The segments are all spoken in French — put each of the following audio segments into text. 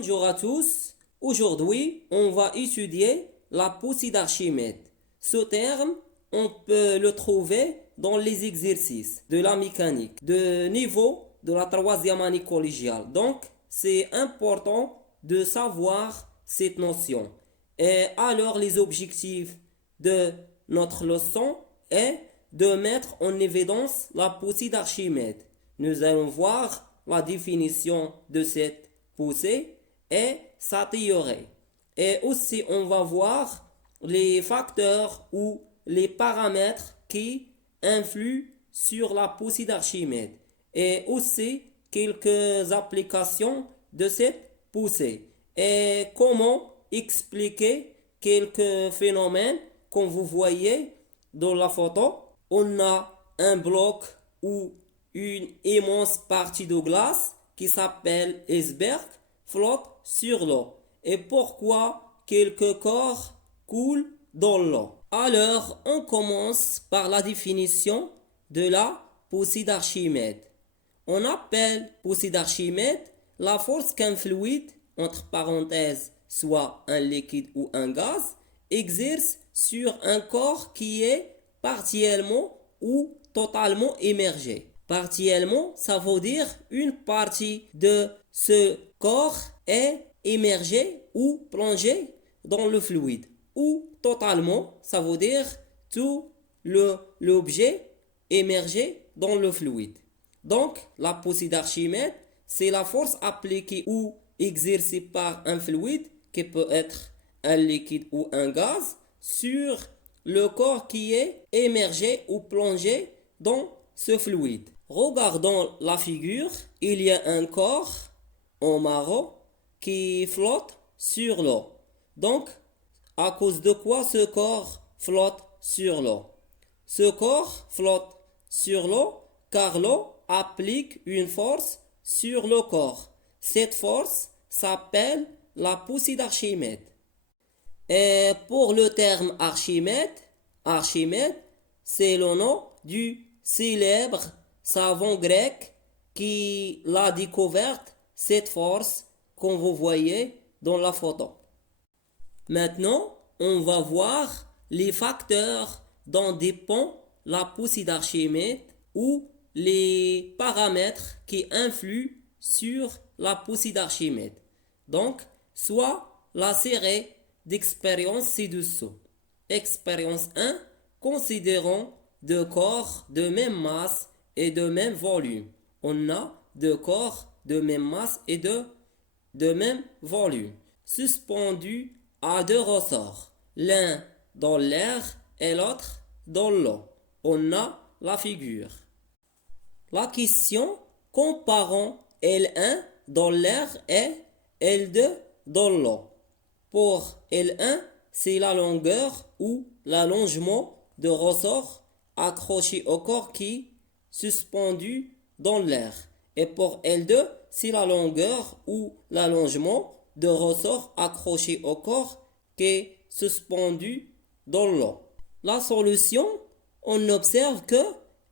Bonjour à tous. Aujourd'hui, on va étudier la poussée d'Archimède. Ce terme, on peut le trouver dans les exercices de la mécanique de niveau de la troisième année collégiale. Donc, c'est important de savoir cette notion. Et alors, les objectifs de notre leçon est de mettre en évidence la poussée d'Archimède. Nous allons voir la définition de cette poussée et sa théorie. Et aussi, on va voir les facteurs ou les paramètres qui influent sur la poussée d'Archimède et aussi quelques applications de cette poussée et comment expliquer quelques phénomènes comme vous voyez dans la photo. On a un bloc ou une immense partie de glace qui s'appelle iceberg flotte sur l'eau. Et pourquoi quelques corps coulent dans l'eau? Alors, on commence par la définition de la poussée d'Archimède. On appelle poussée d'Archimède la force qu'un fluide, entre parenthèses, soit un liquide ou un gaz, exerce sur un corps qui est partiellement ou totalement immergé. Partiellement, ça veut dire une partie de ce corps est immergé ou plongé dans le fluide. Ou totalement, ça veut dire tout l'objet immergé dans le fluide. Donc, la poussée d'Archimède, c'est la force appliquée ou exercée par un fluide, qui peut être un liquide ou un gaz, sur le corps qui est immergé ou plongé dans ce fluide. Regardons la figure, il y a un corps en marron qui flotte sur l'eau. Donc, à cause de quoi ce corps flotte sur l'eau? Ce corps flotte sur l'eau car l'eau applique une force sur le corps. Cette force s'appelle la poussée d'Archimède. Et pour le terme Archimède, c'est le nom du célèbre savant grec qui l'a découverte, cette force qu'on vous voyez dans la photo. Maintenant, on va voir les facteurs dont dépend la poussée d'Archimède ou les paramètres qui influent sur la poussée d'Archimède. Donc, soit la série d'expériences ci-dessous. Expérience 1, considérons deux corps de même masse et de même volume. On a deux corps de même masse et de même volume, suspendus à deux ressorts, l'un dans l'air et l'autre dans l'eau. On a la figure. La question, comparons L1 dans l'air et L2 dans l'eau. Pour L1, c'est la longueur ou l'allongement de ressort accroché au corps qui est suspendu dans l'air. Et pour L2, c'est la longueur ou l'allongement de ressort accroché au corps qui est suspendu dans l'eau. La solution, on observe que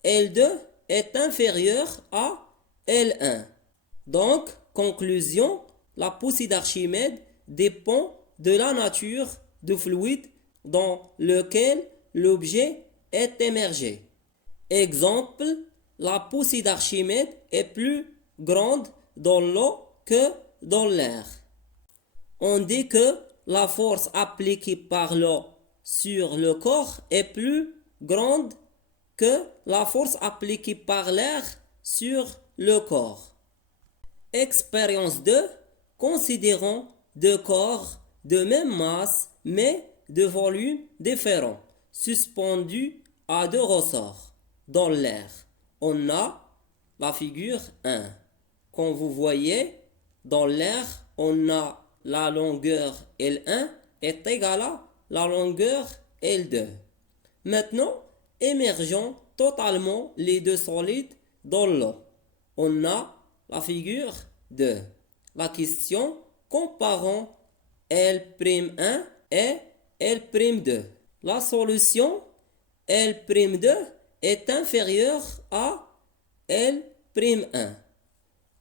L2 est inférieur à L1. Donc, conclusion, la poussée d'Archimède dépend de la nature du fluide dans lequel l'objet est immergé. Exemple, la poussée d'Archimède est plus grande dans l'eau que dans l'air. On dit que la force appliquée par l'eau sur le corps est plus grande que la force appliquée par l'air sur le corps. Expérience 2. Considérons deux corps de même masse mais de volume différent, suspendus à deux ressorts dans l'air. On a la figure 1. Comme vous voyez, dans l'air, on a la longueur L1 est égale à la longueur L2. Maintenant, émergeons totalement les deux solides dans l'eau. On a la figure 2. La question, comparons L'1 et L'2. La solution, L'2 est inférieure à L'1.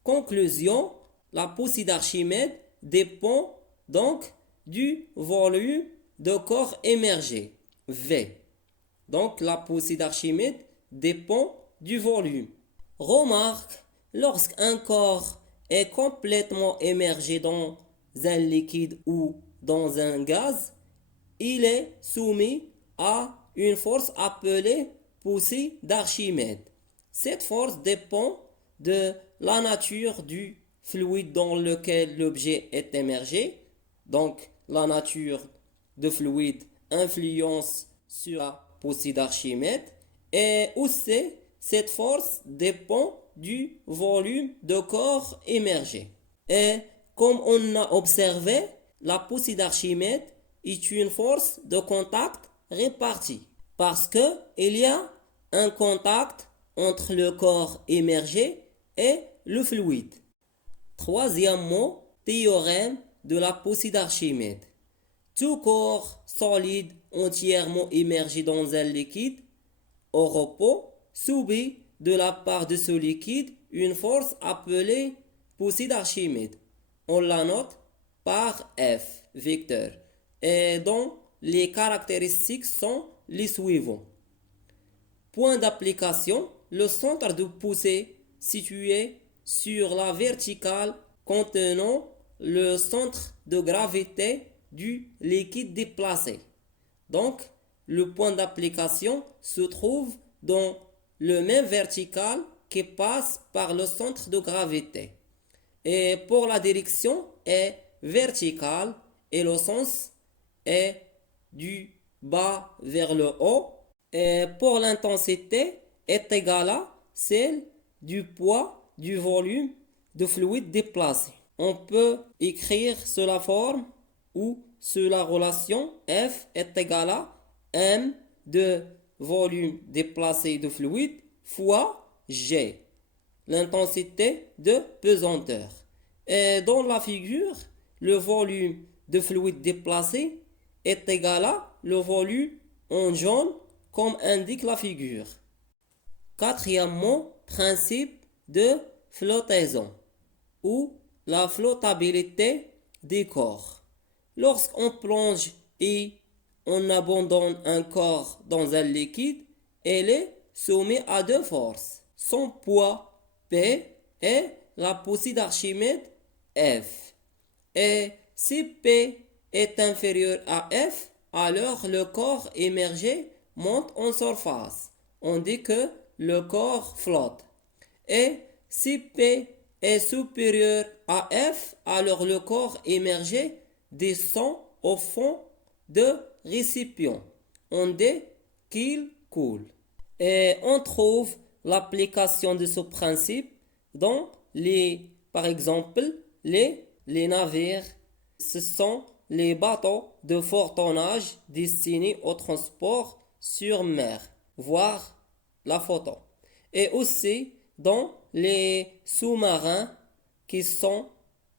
Conclusion, la poussée d'Archimède dépend donc du volume de corps émergé, V. Donc la poussée d'Archimède dépend du volume. Remarque, lorsqu'un corps est complètement émergé dans un liquide ou dans un gaz, il est soumis à une force appelée poussée d'Archimède. Cette force dépend de la nature du fluide dans lequel l'objet est émergé. Donc, la nature de fluide influence sur la poussée d'Archimède. Et aussi, cette force dépend du volume de corps émergé. Et comme on a observé, la poussée d'Archimède est une force de contact répartie parce qu'il y a un contact entre le corps émergé et le fluide. Troisièmement, théorème de la poussée d'Archimède. Tout corps solide entièrement immergé dans un liquide au repos subit de la part de ce liquide une force appelée poussée d'Archimède. On la note par F, vecteur, et dont les caractéristiques sont les suivants. Point d'application, le centre de poussée situé sur la verticale contenant le centre de gravité du liquide déplacé. Donc, le point d'application se trouve dans le même vertical qui passe par le centre de gravité. Et pour la direction est verticale et le sens est du bas vers le haut. Et pour l'intensité est égale à celle du poids du volume de fluide déplacé. On peut écrire sous la forme ou sous la relation F est égal à M de volume déplacé de fluide fois G, l'intensité de pesanteur. Et dans la figure, le volume de fluide déplacé est égal à le volume en jaune comme indique la figure. Quatrièmement, principe de flottaison ou la flottabilité des corps. Lorsqu'on plonge et on abandonne un corps dans un liquide, elle est soumise à deux forces, son poids P et la poussée d'Archimède F. Et si P est inférieur à F, alors le corps émergé monte en surface. On dit que le corps flotte. Et si P est supérieur à F, alors le corps émergé descend au fond de récipient. On dit qu'il coule. Et on trouve l'application de ce principe dans par exemple, les navires. Ce sont les bateaux de fort tonnage destinés au transport sur mer. Voir la photo. Et aussi dans les sous-marins qui sont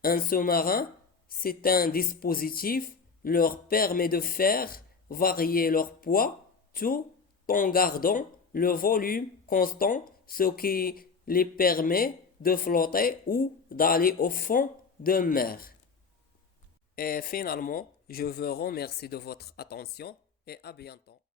un sous-marin, c'est un dispositif leur permet de faire varier leur poids tout en gardant le volume constant, ce qui les permet de flotter ou d'aller au fond de mer. Et finalement, je vous remercie de votre attention et à bientôt.